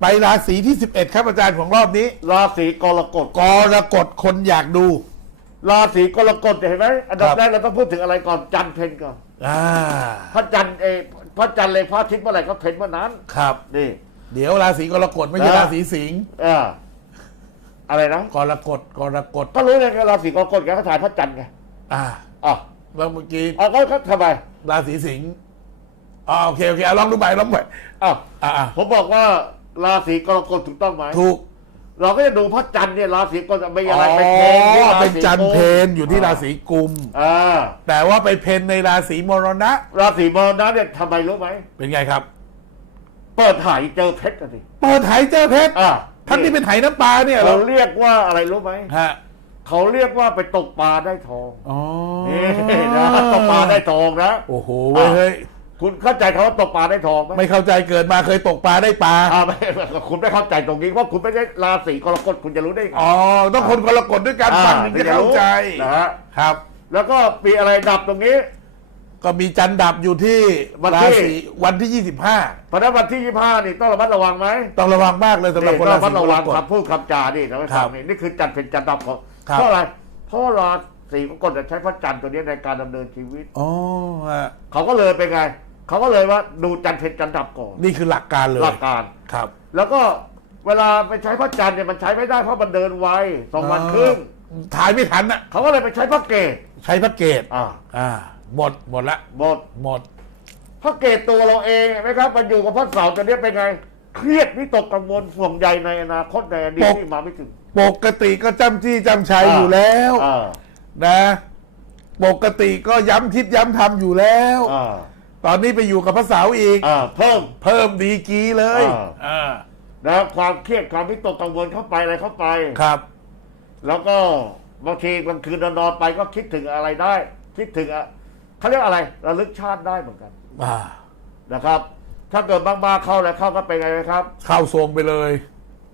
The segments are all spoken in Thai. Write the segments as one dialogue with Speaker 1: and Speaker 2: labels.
Speaker 1: ไปราศีที่ 11 ครับอาจารย์ของรอบนี้
Speaker 2: ราศีกรกฎ
Speaker 1: กรกฎคนอยากดู
Speaker 2: ราศีกรกฎเห็นไหมอันดับ
Speaker 1: ครับ
Speaker 2: แรกเราต้องพูดถึงอะไรก่อนจันทร์เพนก่อน
Speaker 1: อ่า
Speaker 2: พระจันทร์เออพระจันทร์เลยพระอาทิตย์เมื่อไหร่ก็เพนเมื่อนั้น
Speaker 1: ครับ
Speaker 2: นี่
Speaker 1: เดี๋ยวราศีกรกฎไม่ใช่
Speaker 2: นะ
Speaker 1: ราศีสิงห์
Speaker 2: เอออะไรนะ
Speaker 1: กรกฎกรกฎ
Speaker 2: ก็รู้เลยไงราศีกรกฎแกเขาถ่ายพระจันทร์ไง
Speaker 1: อ่า
Speaker 2: อ๋อ
Speaker 1: แล้วเมื่อกี้
Speaker 2: เอาก็เขาทำไม
Speaker 1: ราศีสิงห์อ๋อโอเคโอเคเอาลองดูใหม่ลองดูใหม่
Speaker 2: อ้าว
Speaker 1: อ่าอ่า
Speaker 2: ผมบอกว่า ราศีกรกฎถูกต้องไหม
Speaker 1: ถูก
Speaker 2: เราก็จะดูพระจันทร์เนี่ยราศีกรกฎไม่
Speaker 1: อ๋
Speaker 2: อะไรไปเพนที่
Speaker 1: อ
Speaker 2: รา
Speaker 1: เป็น
Speaker 2: ศี
Speaker 1: จันทร์เพน
Speaker 2: กุม
Speaker 1: อยู่ที่ราศีกุม
Speaker 2: อ่า
Speaker 1: แต่ว่าไปเพนในราศีมรณะ
Speaker 2: ราศีมรณะเนี่ยทำไมรู้ไหม
Speaker 1: เป็นไงครับ
Speaker 2: เปิดหายเจอเพชรกันสิ
Speaker 1: เปิดไหเจอเพชร
Speaker 2: อ่า
Speaker 1: ท่านที่เป็นไหน้ำปลาเนี่ยเหร
Speaker 2: เรา
Speaker 1: อ
Speaker 2: เรียกว่าอะไรรู้ไหม
Speaker 1: ฮะ
Speaker 2: เขาเรียกว่าไปตกปลาได้ทอง
Speaker 1: อ๋อ
Speaker 2: นี่นะตกปลาได้ทองนะ
Speaker 1: โอ้โหเว้ยเฮ้ย
Speaker 2: คุณเข้าใจเขาว่าตกปลาได้ทองไหม
Speaker 1: ไม่เข้าใจเกิดมาเคยตกปลาได้ปลา
Speaker 2: อ่าไม่คุณไม่เข้าใจตรงนี้เพราะคุณไม่ได้ราศีกรกฎคุณจะรู้ได้ไง
Speaker 1: อ๋อ ต้องคนกรกฎด้วยกันฟังถึงจะเข้าใจ
Speaker 2: นะฮะ
Speaker 1: ครับ
Speaker 2: แล้วก็มีอะไรดับตรงนี้
Speaker 1: ก็มีจันทร์ดับอยู่ที่
Speaker 2: วันที่
Speaker 1: ราศีวันที่
Speaker 2: เพราะฉะนั้นวันที่ยี่ห้านี่ต้องระมัดระวังไหม
Speaker 1: 25ต้องระวังมากเลยสำหรับ
Speaker 2: นี่
Speaker 1: คน
Speaker 2: ต้อ
Speaker 1: ราง
Speaker 2: ระมั
Speaker 1: ศี
Speaker 2: ด
Speaker 1: ก
Speaker 2: ระ
Speaker 1: ร
Speaker 2: วัง
Speaker 1: กฎ
Speaker 2: คำพูดคำจานี่นะไม่
Speaker 1: ครั
Speaker 2: ฟั
Speaker 1: บ
Speaker 2: งนี่นี่คือจันทร์เป็นจันทร์ดับของ
Speaker 1: ครับ
Speaker 2: เพราะอะไรเพราะราศีกรกฎจะใช้พระจันทร์ตัวนี้ในการดำเนินชีวิต
Speaker 1: อ๋อฮะ
Speaker 2: เขาก็เลยเป็นไง เขาก็เลยว่าดูจันทร์เป็นจันทร์ดับก่อน
Speaker 1: นี่คือหลักการเลย
Speaker 2: หลักการ
Speaker 1: ครับ
Speaker 2: แล้วก็เวลาไปใช้พระจันทร์เนี่ยมันใช้ไม่ได้เพราะมันเดินไวสองวันครึ่ง
Speaker 1: ถ่ายไม่ทันอะ
Speaker 2: เขาก็เลยไปใช้พระเกศ
Speaker 1: ใช้พระเกต
Speaker 2: อ่า
Speaker 1: อ่าหมดหมดละ
Speaker 2: หมด
Speaker 1: หมด
Speaker 2: พระเกศตัวเราเองเห็นไหมครับมันอยู่กับพระเสาร์ตัวเนี้ยเป็นไงเครียดวิตกกังวลห่วงใยในอนาคตในอดีต
Speaker 1: ปก
Speaker 2: ที่มาไม่ถึง
Speaker 1: ปกติก็จำจี้จำชัย
Speaker 2: อ่า
Speaker 1: อยู่แล้ว
Speaker 2: อ่า
Speaker 1: นะ ปกติก็ย้ำคิดย้ำทำอยู่แล้ว
Speaker 2: อ่า
Speaker 1: ตอนนี้ไปอยู่กับพระเสาร์อีก
Speaker 2: อ่าเพิ่ม
Speaker 1: เพิ่มดีกรีเลย
Speaker 2: อ่า
Speaker 1: อ่า
Speaker 2: นะความเครียดความวิตกกังวลเข้าไปอะไรเข้าไป
Speaker 1: ครับ
Speaker 2: แล้วก็บางทีกลางคืนนอนๆไปก็คิดถึงอะไรได้ คิดถึงอะเขาเรียกอะไรระลึกชาติได้เหมือนกัน
Speaker 1: อ่า
Speaker 2: นะครับ ถ้าเกิดบางๆเข้าแล้วเข้าก็เป็นไงไหมครับ
Speaker 1: เข้าทรงไปเลย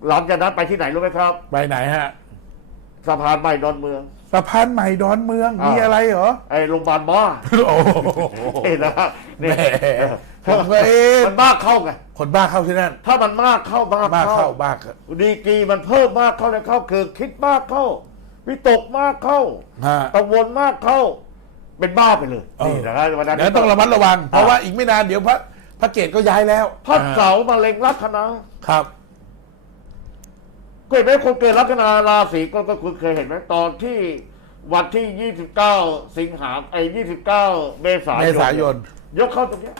Speaker 2: หลังจากนั้นไปที่ไหนรู้ไหมครับ
Speaker 1: ไปไหนฮะ
Speaker 2: สะพานใหม่ดอนเมือง
Speaker 1: สะพานใหม่ดอนเมือง
Speaker 2: อ่ามี
Speaker 1: มีอะไรเหรอ
Speaker 2: ไอ้โรงพยาบาลบ้า
Speaker 1: โอ้โห
Speaker 2: เห็นนะ
Speaker 1: แห
Speaker 2: นี่
Speaker 1: มผมก็เอ๊ะ
Speaker 2: มันมากเข้าไง
Speaker 1: คนบ้าเข้าที่นั่น
Speaker 2: ถ้ามันมากเข้ามาก
Speaker 1: บ้า
Speaker 2: เข้า
Speaker 1: เข้าบ้าเข้า
Speaker 2: ดีกรีมันเพิ่มมากเข้าเลยเข้าคือคิดมากเข้า วิตกมากเข้า
Speaker 1: ฮะ
Speaker 2: กังวลมากเข้า เป็นบ้าไปเลย
Speaker 1: เออ
Speaker 2: นี่นะครับวันนั้น
Speaker 1: เดี๋ยวต้องระมัดระวัง เพราะว่าอีกไม่นานเดี๋ยวพระพระเกตก็ย้ายแล้ว
Speaker 2: พระเสาร์มาเล็งลัคนา
Speaker 1: ครับ
Speaker 2: เคยไหมคนเกิดลัคนาราศีก็ก็คุณเคยเห็นไหมตอนที่วันที่ 29 สิงหาไอ้29 เมษายน
Speaker 1: เมษายน
Speaker 2: ยกเข้าตรงเนี้ย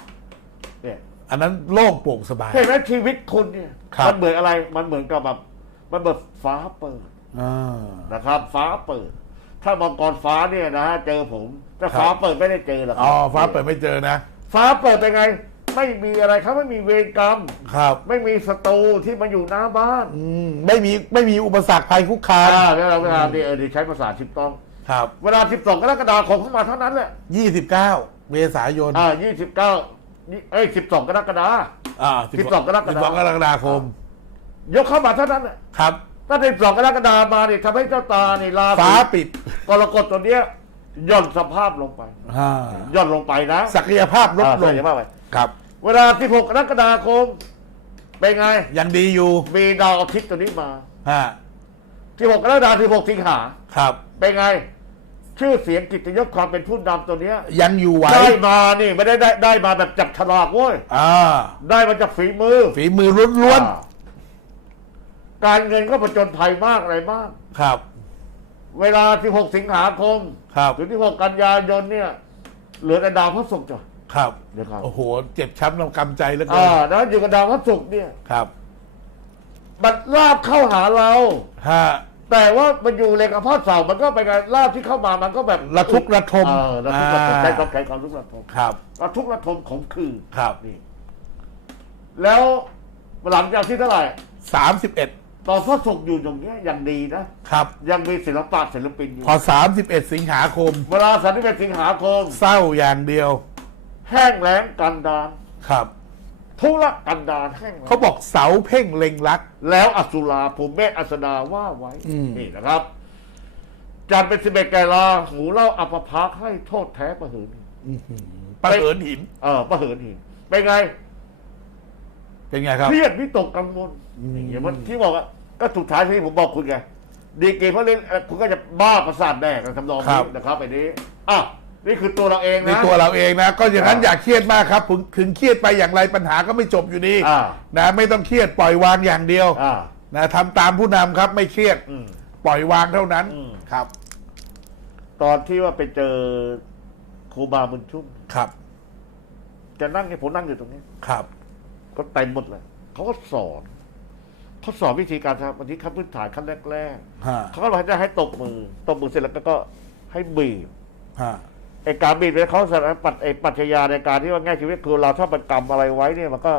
Speaker 2: เนี่ย
Speaker 1: อันนั้นโล่งโปร่งสบาย
Speaker 2: เห็นไหมชีวิตคุณเนี่ย
Speaker 1: ครับ
Speaker 2: มันเหมือนอะไรมันเหมือนกับแบบมันเหมือนฟ้าเปิด
Speaker 1: อ่า
Speaker 2: นะครับ ฟ้าเปิด ถ้ามังกรฟ้าเนี่ยนะฮะเจอผมแต่
Speaker 1: ครับ
Speaker 2: ฟ้าเปิดไม่ได้เจอหรอกค
Speaker 1: อ๋
Speaker 2: รั
Speaker 1: อบฟ้าเปิดไม่เจอนะ
Speaker 2: ฟ้าเปิดเป็นไง ไม่มีอะไรครับไม่มีเวรกรรม
Speaker 1: ครับ
Speaker 2: ไม่มีศัตรูที่มาอยู่หน้าบ้าน
Speaker 1: อืมไม่มีไม่มีอุปสรรคภัยคุกคาม
Speaker 2: อ่าเวลาเวลาเนี่ยเออนี่ใช้ภาษาชิปต้อง
Speaker 1: ครับ
Speaker 2: เวลา 12 กรกฎาคมเข้ามาเท่านั้นแหละ
Speaker 1: ยี่สิบเก้าเมษายน
Speaker 2: อ่า29นี่เอ้ย12 กรกฎา
Speaker 1: อ่า
Speaker 2: 12กรกฎาคม
Speaker 1: สิบสองกรกฎาคม
Speaker 2: ยกเข้ามาเท่านั้นแหละ
Speaker 1: ครับ
Speaker 2: ถ้า12 กรกฎามาเนี่ยทำให้เจ้าตานี่ลา
Speaker 1: ฟ้า
Speaker 2: ศี
Speaker 1: ปิด
Speaker 2: กรกฎตัวเนี้ยย่อนสภาพลงไป
Speaker 1: อ่า
Speaker 2: ย่อนลงไปนะ
Speaker 1: ศักยภาพลด
Speaker 2: อ่า
Speaker 1: ลง
Speaker 2: ใช่ไหมไป
Speaker 1: ครับ
Speaker 2: เวลา 16 กรกฎาคม เป็นไง
Speaker 1: ยังดีอยู่
Speaker 2: มีดาวอาทิตย์ตัวนี้มา
Speaker 1: ฮะ
Speaker 2: 16 กรกฎาคม 16 สิงหา
Speaker 1: ครับ
Speaker 2: เป็นไง ชื่อเสียงกิตยศความเป็นผู้นำตัวเนี้ย
Speaker 1: ยังอยู่ไหว
Speaker 2: ได้มานี่ไม่ได้ได้ได้มาแบบจับฉลากเว้ย
Speaker 1: อ่า
Speaker 2: ได้มาจากฝีมือ
Speaker 1: ฝีมือล้วน
Speaker 2: อ่าการเงินก็ประจนภัยมากอะไรมาก
Speaker 1: ๆครับ
Speaker 2: เวลา 16 สิงหาคม
Speaker 1: ครับ
Speaker 2: ถึง16 กันยายนเนี่ย เหลือแต่ดาวพระศุกร์จ้ะ
Speaker 1: ครับ
Speaker 2: เดี๋ยวครับ
Speaker 1: โอ้โห เจ็บช้ำน้ำกำใจเหลือเกิ
Speaker 2: อ่านนะอยู่กับดาวพระศุกร์เนี่ย
Speaker 1: ครับ
Speaker 2: มันลาบเข้าหาเรา
Speaker 1: ฮะ
Speaker 2: แต่ว่ามันอยู่เลกับพ่อเสามันก็เป็นไงลาบที่เข้ามามันก็แบบ
Speaker 1: ระทุกข์ระทม
Speaker 2: เออระทุกข์ระทม
Speaker 1: อ่า
Speaker 2: ใช้ต้องใช้ความทุกข์ระทม
Speaker 1: ครับ
Speaker 2: ระทุกข์ระทมของคือ
Speaker 1: ครับ
Speaker 2: นี่แล้วหลังจากที่เท่าไหร่
Speaker 1: สามสิบเอ็ด
Speaker 2: ตอนพระศุกร์อยู่ตรงเนี้ยยังดีนะ
Speaker 1: ครับ
Speaker 2: ยังมีศิลปะศิลปินอยู่
Speaker 1: พอสามสิบเอ็ดสิงหาคม
Speaker 2: เวลาสันนิเวศสิงหาคม
Speaker 1: เศร้าอย่างเดียว
Speaker 2: แห้งแล้งกันดาร
Speaker 1: ครับ
Speaker 2: ทุรกันดารแห้งแล้
Speaker 1: เขา
Speaker 2: ง
Speaker 1: บอกเสาเพ่งเล็งรัก
Speaker 2: แล้วอสุราภูมิเมฆอัสดาว่าไว้
Speaker 1: อืม
Speaker 2: นี่นะครับ จันทร์เป็นสิบเอ็ดแก่ลาหูเล่าอัปภาคให้โทษแท้ประเหิน
Speaker 1: ประเหินหิน
Speaker 2: เออประเหินหินเป็นไง
Speaker 1: เป็นไงครับ
Speaker 2: เครียดวิตกกังวลอย่างเงี้ยมันที่บอกว่าก็สุดท้ายที่ผมบอกคุณไงดีเกมเพราะเล่นเอ่อคุณก็จะบ้าประสาทแดกกันทำนอง
Speaker 1: ครั
Speaker 2: นี้
Speaker 1: บ
Speaker 2: นะครับไอ้นี้อะ นี่คือตัวเราเอง
Speaker 1: นี่
Speaker 2: นะ
Speaker 1: ตัวเราเองนะ ก็อย่างนั้น
Speaker 2: อ่า
Speaker 1: อย่าเครียดมากครับถึงถึงเครียดไปอย่างไรปัญหาก็ไม่จบอยู่ดี
Speaker 2: อ่า
Speaker 1: นะไม่ต้องเครียดปล่อยวางอย่างเดียว
Speaker 2: อ่า
Speaker 1: นะทำตามผู้นำครับไม่เครียด
Speaker 2: อืม
Speaker 1: ปล่อยวางเท่านั้น
Speaker 2: อืม
Speaker 1: ครับ
Speaker 2: ตอนที่ว่าไปเจอครูบาบุญชุ่ม
Speaker 1: ครับ
Speaker 2: จะนั่งให้ผมนั่งอยู่ตรงนี้
Speaker 1: ครับ
Speaker 2: ก็เต็มหมดเลยเขาก็สอนเขาสอนวิธีการทำวันนี้ขั้นพื้นฐานขั้นแรก
Speaker 1: ฮะ
Speaker 2: ๆเขาก็บอกให้ได้ให้ตบมือตบมือเสร็จแล้วก็ก็ให้บีบ
Speaker 1: ฮะ
Speaker 2: ไอการบีบเนี่ยเขาสารปัดไอปัจจัยาในการที่ว่าง่ายชีวิตคือเราถ้ามันกำอะไรไว้เนี่ยมันก็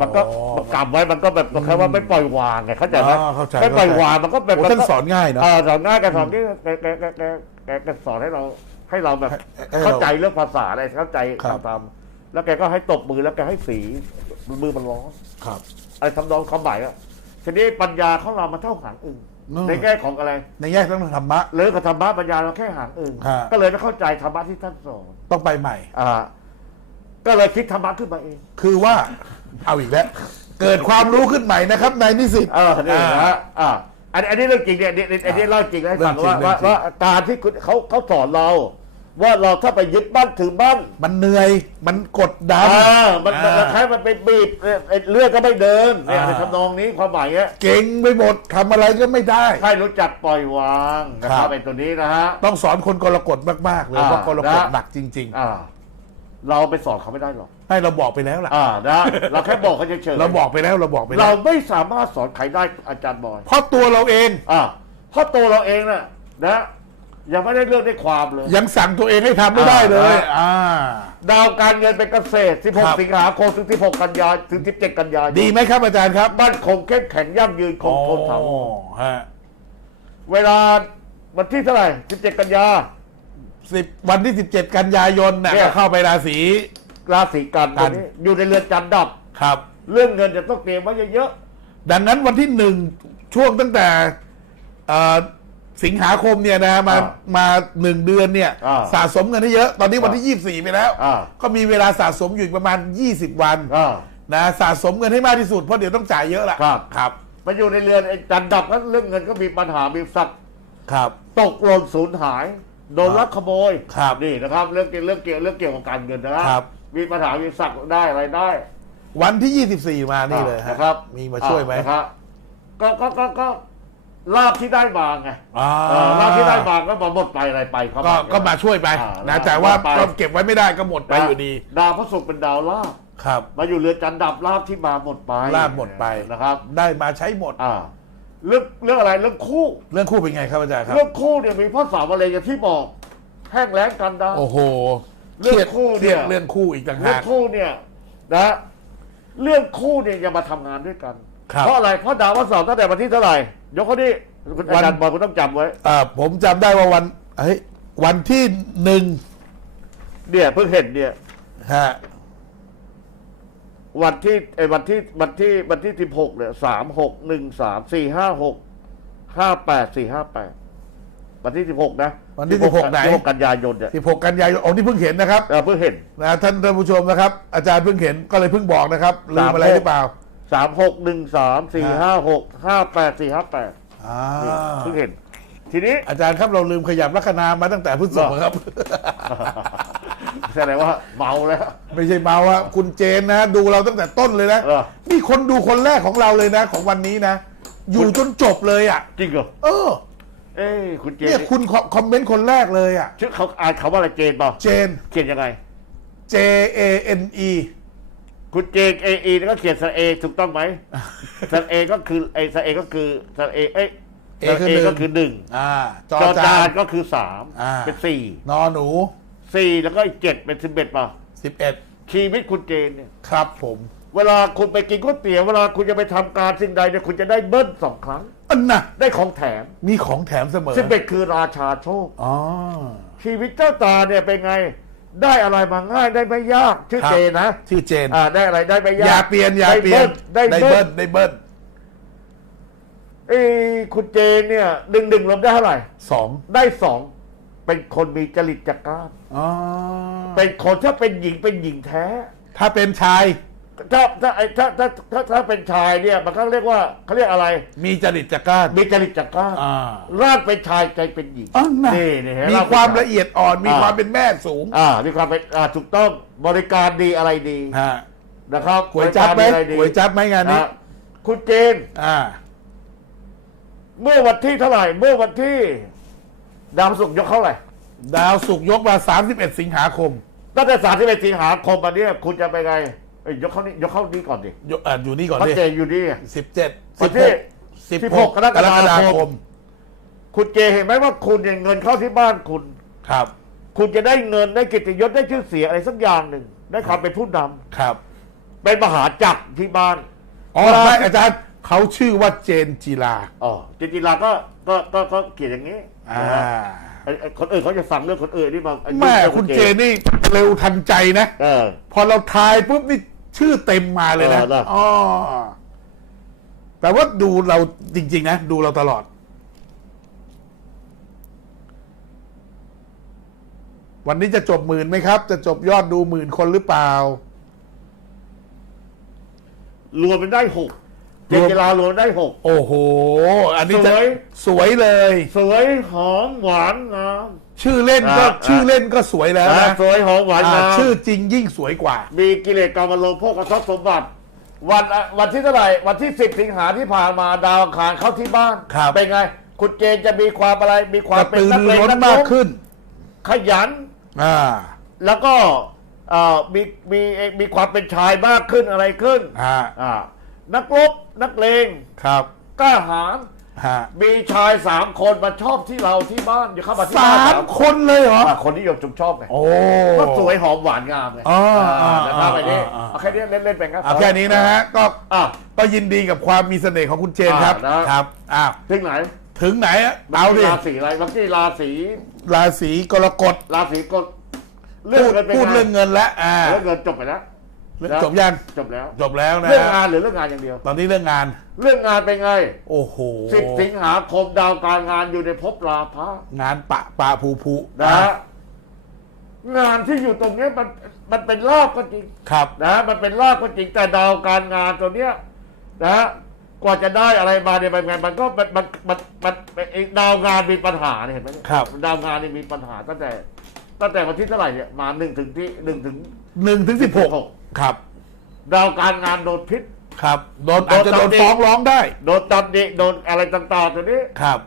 Speaker 2: มันก็
Speaker 1: อ๋อ
Speaker 2: มันกำไว้มันก็แบบแค่ว่าไม่ปล่อยวางไงเข้าใจไหม
Speaker 1: อ๋อเข้าใจ
Speaker 2: ไม่ปล่อยวางมันก็แบบ
Speaker 1: โอ้ท่านสอนง่ายเนาะ
Speaker 2: เออสอนง่ายแกสอนที่แกแกแกแกแกแกสอนให้เราให้เราแบบ
Speaker 1: ให้ให้เรา
Speaker 2: เข้าใจเรื่องภาษาอะไรเข้าใจ
Speaker 1: ครับ
Speaker 2: ตามๆแล้วแกก็ให้ตบมือแล้วแกให้สีมือมันร้อน
Speaker 1: ครับ
Speaker 2: อะไรทำนองความหมายอะทีนี้ปัญญาของเรามันเท่าหางอึ่ง
Speaker 1: อืม
Speaker 2: ในแง่ของอะไร
Speaker 1: ในแง่ต้องธรรมะ
Speaker 2: เลิกกับธรรมะปัญญาเราแค่หางอึ่ง
Speaker 1: ฮะ
Speaker 2: ก็เลยไม่เข้าใจธรรมะที่ท่านสอน
Speaker 1: ต้องไปใหม่
Speaker 2: อ่า ก็เลยคิดธรรมะขึ้นมาเอง
Speaker 1: คือว่า เอาอีกแล้ว เกิดความรู้ขึ้นใหม่นะครับนายนิสิต
Speaker 2: เออนี่นะ
Speaker 1: อ่า
Speaker 2: ฮะอ่าอันอันนี้เรื่องจริงเนี่ยอันนี้อันนี้เล่าจริงนะให้ฟัง
Speaker 1: เรื่องจริง
Speaker 2: ว่าว่า
Speaker 1: เรื่องจริง
Speaker 2: ว่าการที่คุณเขาเขาสอนเรา ว่าเราถ้าไปยึดบ้านถือบ้าน
Speaker 1: มันเหนื่อยมันกดดัน
Speaker 2: อ่ามันมัน
Speaker 1: อ่า
Speaker 2: คล้ายมันไปบีบเนี่ยไอ้เลือดก็ไม่เดินเนี่ย
Speaker 1: อ่า
Speaker 2: ในทำนองนี้ความหมายเนี้ย
Speaker 1: เก่งไปหมดทำอะไรก็ไม่ได้
Speaker 2: ให้รู้จักปล่อยวางนะค
Speaker 1: ครั
Speaker 2: รับบไอ้ตัวนี้นะฮะ
Speaker 1: ต้องสอนคนกรกฎมากๆเลย
Speaker 2: อ่า
Speaker 1: เพราะกรกฎ
Speaker 2: นะ
Speaker 1: หนักจริง
Speaker 2: อ่า เราไปสอนเขาไม่ได้หรอก
Speaker 1: ๆ ให้เราบอกไปแล้วล่ะ
Speaker 2: อ่านะเราแค่บอกเขาเฉยๆ
Speaker 1: เราบอกไปแล้วเราบอกไปแล้
Speaker 2: เรา
Speaker 1: ว
Speaker 2: ไม่สามารถสอนใครได้อาจารย์บอย
Speaker 1: เพราะตัวเราเอง
Speaker 2: อ่าเพราะตัวเราเองน่ะนะ ยังไม่ได้เรื่องได้ความเลย
Speaker 1: ยังสั่งตัวเองให้ทำไม่ได้เลย
Speaker 2: อ่า
Speaker 1: อ่า
Speaker 2: ดาวการเงินเป็นเกษตร
Speaker 1: ครับ
Speaker 2: 16 สิงหาคมถึง 16 กันยาถึง 17 กันยายน
Speaker 1: ดีไหมครับอาจารย์ครับ
Speaker 2: บ้านคงเข้มแข็งยั่งยืนคงทนถาวร
Speaker 1: อ๋อฮะ
Speaker 2: เวลาวันที่เท่าไหร่ 17 กันยา
Speaker 1: สิบวันที่ 17 กันยายนน่ะ
Speaker 2: เนี่ย
Speaker 1: ก็เข้าไปราศี
Speaker 2: ราศีกัน
Speaker 1: กั
Speaker 2: ตัวนนี้อยู่ในเรือนจันทร์ดับ
Speaker 1: ครับ
Speaker 2: เรื่องเงินจะต้องเตรียมไว้เยอะ
Speaker 1: ดังนั้นวันที่หนึ่งช่วงตั้งแต่เอ่อ สิงหาคมเนี่ยนะมามาหนึ่งเดือนเนี่ยสะสมเงินให้เยอะตอนนี้วันที่ 24 ไปแล้ว
Speaker 2: ๆอ่า
Speaker 1: ก็มีเวลาสะสมอยู่อีกประมาณ 20 วัน
Speaker 2: อ่า
Speaker 1: นะสะสมเงินให้มากที่สุดเพราะเดี๋ยวต้องจ่ายเยอะละ
Speaker 2: ครับ
Speaker 1: ครับ
Speaker 2: มาอยู่ในเรือนไอ้จันทร์ดับก็เรื่องเงินก็มีปัญหามีสัตว์
Speaker 1: ครับ
Speaker 2: ตกหล่นสูญหาย โดนลักขโมย
Speaker 1: ครับ
Speaker 2: นี่นะครับ เรื่องเกี่ยวเรื่องเกี่ยวเรื่องเกี่ยวกับการเงินนะครับ มีปัญหามีสัตว์ได้อะไรได้
Speaker 1: วันที่ 24 มานี่เลยฮะ
Speaker 2: นะครับ
Speaker 1: มีมาช่วยไหม
Speaker 2: อ่นะครับก็ก็ก็ก็ ลาบที่ได้มาไง
Speaker 1: อ่า
Speaker 2: เออลาบที่ได้มาก็มาหมดไปอะไรไปเขา
Speaker 1: ก็ก็มาช่วยไป
Speaker 2: อ่า
Speaker 1: นะแต่ว่า
Speaker 2: ไป
Speaker 1: ก็เก็บไว้ไม่ได้ก็หมดไปอยู่ดี
Speaker 2: ดาวพระศุกร์เป็นดาวลาบ
Speaker 1: ครับ
Speaker 2: มาอยู่เรือนจันทร์ดับลาบที่มาหมดไป
Speaker 1: ลาบหมดไป
Speaker 2: นะครับ
Speaker 1: ได้มาใช้หมด
Speaker 2: อ่า เรื่องเรื่องอะไรเรื่องคู่
Speaker 1: เรื่องคู่เป็นไงครับอาจารย์ครับ
Speaker 2: เรื่องคู่เนี่ยมีพ่อสาวอะไรอย่างที่บอกแห้งแล้งกันดา
Speaker 1: โอ้โห
Speaker 2: เรื่องคู่
Speaker 1: เครียด
Speaker 2: เนี่ย
Speaker 1: เรื่องคู่อีกต่าง
Speaker 2: เรื่อ
Speaker 1: หางก
Speaker 2: คู่เนี่ยนะ เรื่องคู่เนี่ยอย่ามาทำงานด้วยกัน
Speaker 1: ครับ
Speaker 2: เพราะอะไรเพราะดาวพระเสาร์ตั้งแต่วันที่เท่าไหร่ ยกเขาดิคุณอา
Speaker 1: วัน
Speaker 2: จารย์บอลคุณต้องจำไว้
Speaker 1: อ่าผมจำได้ว่าวันเฮ้ยวันที่หนึ่ง
Speaker 2: เนี่ยเพิ่งเห็นเนี่ย
Speaker 1: ฮะ
Speaker 2: วันที่ไอ้วันที่วันที่วันที่สิบหกเนี่ยสามหกหนึ่งสามสี่ห้าหกห้าแปดสี่ห้าแปดวันที่สิบหกนะ
Speaker 1: วันที่16ไหน
Speaker 2: สิบหกกันยายนเนี่ย
Speaker 1: 16กันยายนอ๋อนี่เพิ่งเห็นนะครับ
Speaker 2: เออเพิ่งเห็น
Speaker 1: นะท่านท่านผู้ชมนะครับ อาจารย์เพิ่งเห็นก็เลยเพิ่งบอกนะครับลืมอะไรหรือเปล่า
Speaker 2: สามหกหนึ่งสามสี่ห้าหกห้าแปดสี่ห้าแปด
Speaker 1: อ่า
Speaker 2: เพิ่งเห็น ทีนี้
Speaker 1: อาจารย์ครับเราลืมขยับลัคนามาตั้งแต่พฤษภครับ
Speaker 2: แสดงว่าเมาแล้ว
Speaker 1: ไม่ใช่เมาอะคุณเจนนะ ดูเราตั้งแต่ต้นเลยนะ
Speaker 2: เออ
Speaker 1: นี่คนดูคนแรกของเราเลยนะ ของวันนี้นะ อยู่จนจบเลยอะ
Speaker 2: จริงเหรอ
Speaker 1: เออ
Speaker 2: เอ้ยคุณเจน
Speaker 1: เนี่ยคุณคอคอมเมนต์คนแรกเลยอะ
Speaker 2: ชื่อเขาอ่านคำว่าอะไรเจนเปล่า
Speaker 1: เจน
Speaker 2: เขียนยังไง
Speaker 1: J A N E
Speaker 2: คุณเจนเอเอก็เขียนสระเอถูกต้องไหมสระเอก็คือไอสระเอก็คือสระเอเอ้ย
Speaker 1: เอ
Speaker 2: สระ
Speaker 1: คือ
Speaker 2: เอ
Speaker 1: หนึ่ง
Speaker 2: ก็คือหนึ่ง
Speaker 1: อ่าจอ
Speaker 2: จอ
Speaker 1: จา
Speaker 2: จานนก็คือสาม
Speaker 1: อ่า
Speaker 2: เป็นสี่
Speaker 1: นอหนู
Speaker 2: สี่แล้วก็อีกเจ็ดเป็นสิบเอ็ดป่ะ
Speaker 1: 11
Speaker 2: ชีวิตคุณเจนเนี่ย
Speaker 1: ครับผม
Speaker 2: เวลาคุณไปกินก๋วยเตี๋ยวเวลาคุณจะไปทำการสิ่งใดเนี่ยคุณจะได้เบิ้ลสองครั้ง
Speaker 1: อันน่ะ
Speaker 2: ได้ของแถม
Speaker 1: มีของแถมเสมอ
Speaker 2: สิบเอ็ดคือราชาโชค
Speaker 1: อ๋อ
Speaker 2: ชีวิตเจ้าตาเนี่ยเป็นไง ได้อะไรมาง่ายได้ไม่ยากชื่อ
Speaker 1: ครับ
Speaker 2: เจนนะ
Speaker 1: ชื่อเจน
Speaker 2: อ่าได้อะไรได้ไม่ยาก
Speaker 1: อย่าเปลี่ยน อย่าเปลี่ยน
Speaker 2: ได้
Speaker 1: ได้
Speaker 2: เบิ้
Speaker 1: เบิ้
Speaker 2: ล
Speaker 1: ลได้เบิ้ล
Speaker 2: เอ้ยคุณเจนเนี่ยดึงดึงลมได้เท่าไหร่
Speaker 1: สอง
Speaker 2: ได้สองเป็นคนมีจริตจักราน
Speaker 1: อ๋อ
Speaker 2: เป็นคนถ้าเป็นหญิงเป็นหญิงแท้
Speaker 1: ถ้าเป็นชาย
Speaker 2: ถ้าถ้าไอ้ถ้าถ้าถ้าถ้าเป็นชายเนี่ยมันก็เรียกว่าเขาเรียกอะไร
Speaker 1: มีจริตจักร้าน
Speaker 2: มีจริตจักร้า
Speaker 1: อ่า
Speaker 2: ร่างเป็นชายใจเป็นหญิง
Speaker 1: อ๋อนะ
Speaker 2: นี่นี่เห็นไห
Speaker 1: มี
Speaker 2: ร่ง
Speaker 1: ความ
Speaker 2: เป็นชย
Speaker 1: ละเอียดอ่อนมี
Speaker 2: อ่า
Speaker 1: ความเป็นแม่สูง
Speaker 2: อ่ามีความเป็นอ่าถูกต้องบริการดีอะไรดี
Speaker 1: ฮะ
Speaker 2: นะครับ
Speaker 1: หวยจับไหม
Speaker 2: ริการดีอะไรดี
Speaker 1: หวยจับไหมงานนี้
Speaker 2: อะคุณเจน
Speaker 1: อ่า
Speaker 2: เมื่อวันที่เท่าไหร่ เมื่อวันที่ ดาวศุกร์ยกเท่าไหร่
Speaker 1: ดาวสุกร์ยกมา 31 สิงหาคม
Speaker 2: ตั้งแต่สามสิบเอ็ดสิงหาคมมาเนี่ยคุณจะไปไง เอ้ยยกเข้านี่ยกเข้านี่ก่อนดิ
Speaker 1: ยกอะอยู่นี่ก่อน
Speaker 2: เพราะ
Speaker 1: ดิ
Speaker 2: เจนอยู่นี่
Speaker 1: สิบเจ็ด
Speaker 2: วันที่
Speaker 1: สิบ
Speaker 2: 16
Speaker 1: หก
Speaker 2: กรกฎาคม
Speaker 1: ฎาคม
Speaker 2: คุณเจเห็นไหมว่าคุณเนี่ยเงินเข้าที่บ้านคุณ
Speaker 1: ครับ
Speaker 2: คุณจะได้เงินได้กิตติยศได้ชื่อเสียงอะไรสักอย่างหนึ่งได้ความเป็นผู้นำ
Speaker 1: ครับ
Speaker 2: เป็นมหาจักรที่บ้าน
Speaker 1: อ๋อไม่อาจารย์เขาชื่อว่าเจนจีลา
Speaker 2: อ๋อจริงๆเราก็ก็ก็ก็เขียนอย่างนี้
Speaker 1: อ่า
Speaker 2: นะฮะไอ้ไอ้คนอื่นเขาจะฟังเรื่องคนอื่นนี่มาไอ้
Speaker 1: แม่
Speaker 2: รื่อง
Speaker 1: คุณเจนนี่เร็วทันใจนะ
Speaker 2: เออ
Speaker 1: พอเราทายปุ๊บนี่ ชื่อเต็มมาเลยนะ
Speaker 2: เออนะ
Speaker 1: อ๋อแต่ว่าดูเราจริง ๆ นะ ดูเราตลอด วันนี้จะจบหมื่นไหมครับ จะจบยอดดูหมื่นคนหรือเปล่า
Speaker 2: รวมเป็นได้หกเจนกีฬารวมได้หก
Speaker 1: โอ้โห อันนี้จะ
Speaker 2: สวย
Speaker 1: สวยเลย
Speaker 2: สวยหอมหวานงาม
Speaker 1: ชื่อเล่นก็
Speaker 2: อ่า
Speaker 1: ชื่อเล่นก็สวยแล้ว
Speaker 2: นะ
Speaker 1: นะ
Speaker 2: สวยหอมหวาน
Speaker 1: อ่างา
Speaker 2: ม
Speaker 1: ชื่อจริงยิ่งสวยกว่า
Speaker 2: มีกิเลสกรรมลงพวกกระทบสมบัติ วันอะวันที่เท่าไหร่ วันที่สิบสิงหาที่ผ่านมาดาวอังคารเข้าที่บ้าน
Speaker 1: ครับ
Speaker 2: เป็นไง คุณเจนจะมีความอะไร มีควากม
Speaker 1: ระ
Speaker 2: เป็น
Speaker 1: ตือ
Speaker 2: นัก
Speaker 1: รือ
Speaker 2: เลง
Speaker 1: ร้น
Speaker 2: นัก
Speaker 1: มาก
Speaker 2: รบ
Speaker 1: ขึ้น
Speaker 2: ขยัน
Speaker 1: อ่า
Speaker 2: แล้วก็เอ่อมีมีมีความเป็นชายมากขึ้นอะไรขึ้น
Speaker 1: อ่า
Speaker 2: อ่านักรบนักเลง
Speaker 1: ครับ
Speaker 2: กล้าหาญ
Speaker 1: ฮะ
Speaker 2: มีชายสามคนมาชอบที่เราที่บ้านอย่าเข้ามาที่
Speaker 1: สา
Speaker 2: บ้าน
Speaker 1: มคนเลยเหรอ
Speaker 2: อะคนนิยมชมชอบไง
Speaker 1: โอ้
Speaker 2: ก็สวยหอมหวานงามไง
Speaker 1: อ๋ออ่า
Speaker 2: นะครับ
Speaker 1: อ่า
Speaker 2: ไอ้นี่
Speaker 1: อ่า
Speaker 2: เอาแค่นี้เล่นเล่นๆไปครับ
Speaker 1: เอาแค่นี้นะฮะก็
Speaker 2: อะ
Speaker 1: ก็ยินดีกับความมีเสน่ห์ของคุณเจนครับ
Speaker 2: อ่านะ
Speaker 1: ครับอ้าว
Speaker 2: ถึงไหน
Speaker 1: ถึงไหนอะเอาดิ
Speaker 2: ราศีอะไรเมื่อกี้ราศี
Speaker 1: ราศีกรกฎ
Speaker 2: ราศีกฎเรื่อง
Speaker 1: พูด
Speaker 2: เงินเป็น
Speaker 1: พูด
Speaker 2: ไง
Speaker 1: เรื่องเงินแล้วอ่า
Speaker 2: เรื่องเงินจบไปแล้ว
Speaker 1: จบยัง
Speaker 2: จบแล้ว
Speaker 1: จบแล้วนะ
Speaker 2: เรื่อง
Speaker 1: ฮะ
Speaker 2: งานหรือเรื่องงานอย่างเดียว
Speaker 1: ตอนนี้เรื่องงาน
Speaker 2: เรื่องงานเป็นไง
Speaker 1: โอ้โห
Speaker 2: สิบสิงหาคมดาวการงานอยู่ในภพราพะ
Speaker 1: งานปะปะผูผู
Speaker 2: นะฮะงานที่อยู่ตรงเนี้ยมันมันเป็นลาบก็จริง
Speaker 1: ครับ
Speaker 2: นะ มันเป็นลาบก็จริงแต่ดาวการงานตัวเนี้ยนะกว่าจะได้อะไรมาเนี่ยมันไงมันก็มันมันมันมันไอ้ดาวงานมีปัญหาเนี่ยเห็นไหมเนี่ย
Speaker 1: ครับ
Speaker 2: ดาวงานนี่มีปัญหาตั้งแต่ ตั้งแต่วันที่เท่าไหร่เนี่ยมาหนึ่งถึงที่หนึ่งถึง
Speaker 1: หนึ่งถึงสิบหกครับ
Speaker 2: ดาวการงานโดนพิษ
Speaker 1: ครับ โดนอาจจะโดน
Speaker 2: โดนตำหนิ
Speaker 1: ฟ้องร้องได้
Speaker 2: โดนตำหนิโดนอะไรต่างๆตัวนี้
Speaker 1: ครับ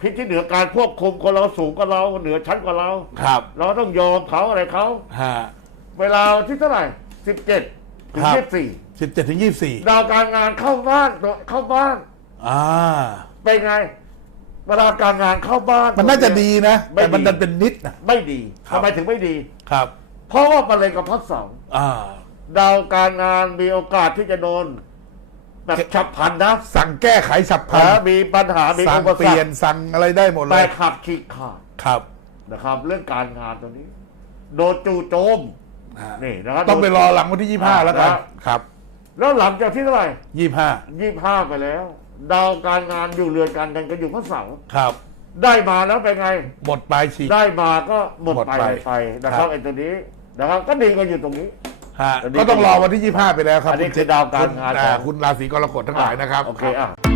Speaker 2: พิษที่เหนือการควบคุมคนเราสูงกว่าเราเหนือชั้นกว่าเรา
Speaker 1: ครับ
Speaker 2: เราต้องยอมเขาอะไรเขา
Speaker 1: ฮะ
Speaker 2: เวลาที่เท่าไหร่สิบเจ็ดถึง
Speaker 1: ครับ
Speaker 2: ยี่สิบสี่
Speaker 1: สิบเจ็ดถึงยี่สี่
Speaker 2: ดาวการงานเข้าบ้านตัวเข้าบ้าน
Speaker 1: อ่า
Speaker 2: เป็นไง เวลาการงานเข้าบ้าน
Speaker 1: มันน่าจะดีนะ
Speaker 2: ไม่
Speaker 1: แต่มัน
Speaker 2: ดี
Speaker 1: ดันเป็นนิดนะ
Speaker 2: ไม่ดี
Speaker 1: ครับ
Speaker 2: ทำไมถึงไม่ดี
Speaker 1: ครับ
Speaker 2: เพราะว่ามันเลยกับพัดเสาร์
Speaker 1: อ่า
Speaker 2: ดาวการงานมีโอกาสที่จะโดนแบบฉับพลันนะ
Speaker 1: สั่งแก้ไขฉับพลั
Speaker 2: นะ
Speaker 1: น
Speaker 2: มีปัญหา มี
Speaker 1: สั่
Speaker 2: อุ
Speaker 1: ง
Speaker 2: ป
Speaker 1: เป
Speaker 2: สร
Speaker 1: ลี่ย
Speaker 2: ร
Speaker 1: น
Speaker 2: ค
Speaker 1: สั่งอะไรได้หมดเล
Speaker 2: แต่
Speaker 1: ย
Speaker 2: ขับขีดขาด
Speaker 1: ครับ
Speaker 2: นะครับ เรื่องการงานตัวนี้ โดนจู่โจม
Speaker 1: อ่า
Speaker 2: นี่นะครับ
Speaker 1: ต้องไปรอหลังวันที่ยี่ห้า
Speaker 2: อ่า
Speaker 1: แล้วกัน
Speaker 2: นะ
Speaker 1: ครับ
Speaker 2: แล้วหลังจากที่เท่าไหร่
Speaker 1: ยี่ห้า
Speaker 2: ยี่ห้าไปแล้ว ดาวการงานอยู่เรือนการเงินก็อยู่พระเสาร์
Speaker 1: ครับ
Speaker 2: ได้มาแล้วเป็นไง
Speaker 1: หมดปลายฉีก
Speaker 2: ได้มาก็หมด
Speaker 1: หมด
Speaker 2: ไป
Speaker 1: ไป
Speaker 2: ไปนะครับ
Speaker 1: ครับ
Speaker 2: ไอ้ตัวนี้นะครับก็ดีกันอยู่ตรงนี้
Speaker 1: ฮะ
Speaker 2: อันนี้
Speaker 1: ก็ต้องรอวันที่ยี่ห้าไปแล้วครับ
Speaker 2: อันนี้
Speaker 1: ณ
Speaker 2: คือดาวการงาน
Speaker 1: คุณอ่
Speaker 2: ของ
Speaker 1: คุณราศีกรกฎทั้งหลายนะครับ
Speaker 2: โอเค
Speaker 1: ครับ
Speaker 2: อะ